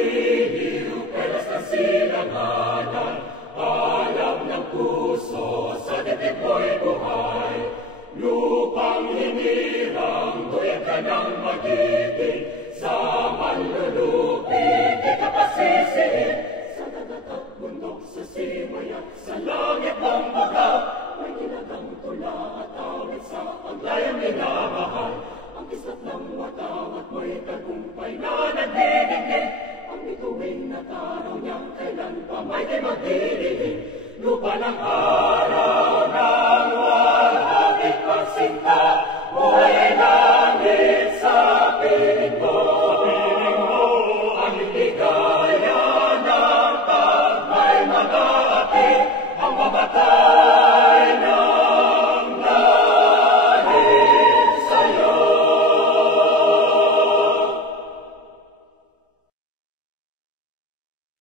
Maliliw, pelas ng silanganan, alam ng puso, sa dibdib mo'y buhay. Lupang hinirang, tuyag ka ng magiging, sa manlulupig, di ka pasisihin. Sa dagat at bundok, sa simaya, sa langit mong bagaw, may nilagang tula at awit sa paglayang minamahal. Ang kislat ng watawat mo'y tagumpay na nagdidingding, ang bituin at araw niyang kailan pa may di magdidingin. Lupa ng